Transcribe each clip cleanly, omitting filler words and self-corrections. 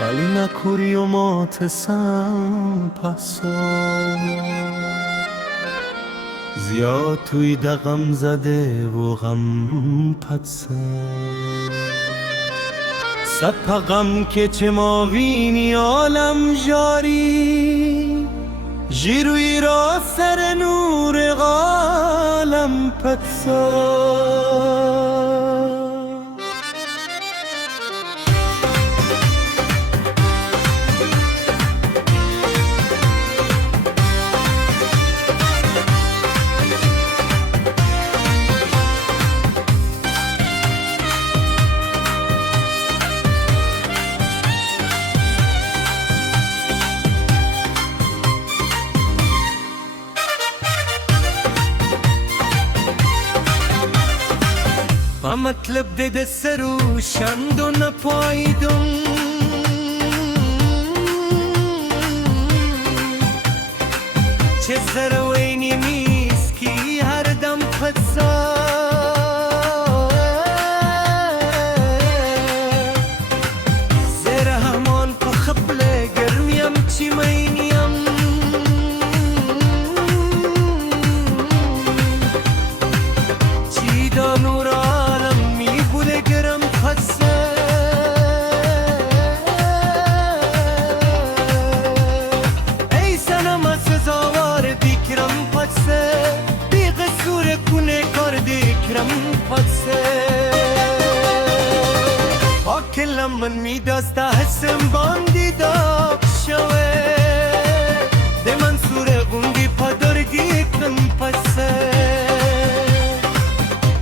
ولی نکوری و ماتسم پسا زیاد توی دقم زده و غم پدسم سپقم که چه ماوینی عالم جاری جیروی را سر نور قالم پدسم مطلب ده سرو شند نپایدم چه زروینی میسکی هر دم پسا زر همان پا خبل گرمیم چی مینیم چی دانورا من میدست حسم باندی داغ شوه ده من سوره گونگی پادرگی کن پسه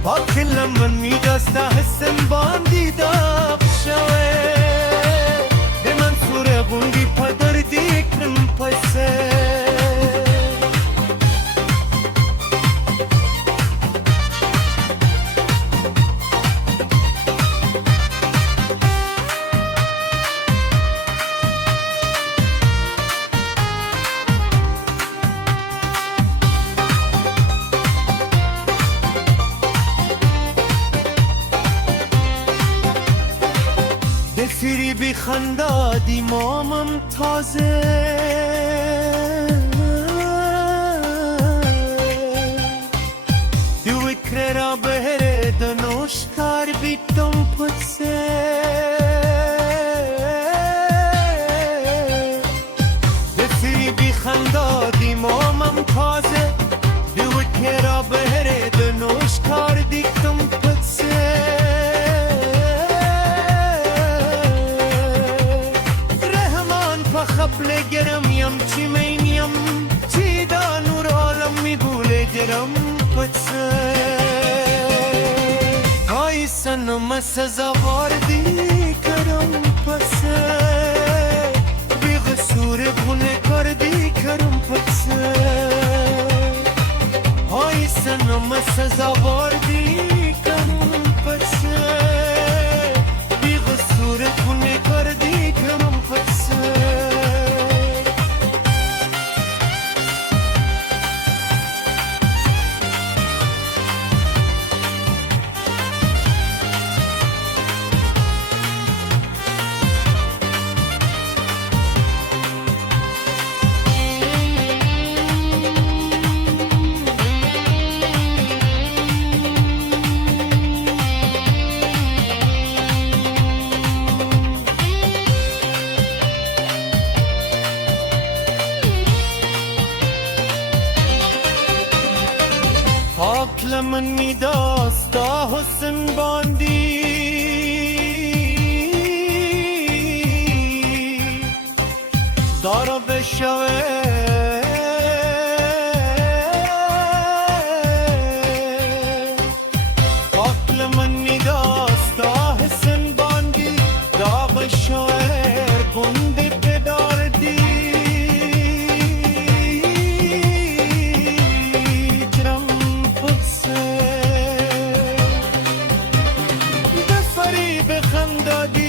با کلم من میدست حسم باندی داغ شوه ده من سوره گونگی پادرگی کن پسه دفیری بی خنده دیمامم تازه دو اکره را بهره دنوشکار بیتم پسه دفیری بی خنده دیمامم تازه دو اکره را بهره دنوشکار بیتم پسه خبل گرمیم چی مینیم چی دانور عالم میگوله گرم پسه های سنم سزاوار دی کرم پسه بی غصور گونه کردی کرم پسه های سنم سزاوار دی کرم پسه بی غصور گونه کردی کرم پسه عقل من میداست تا حسن باندی دارا بشوه عقل من میداست تا حسن باندی دا بشوه گنده بداردی دادی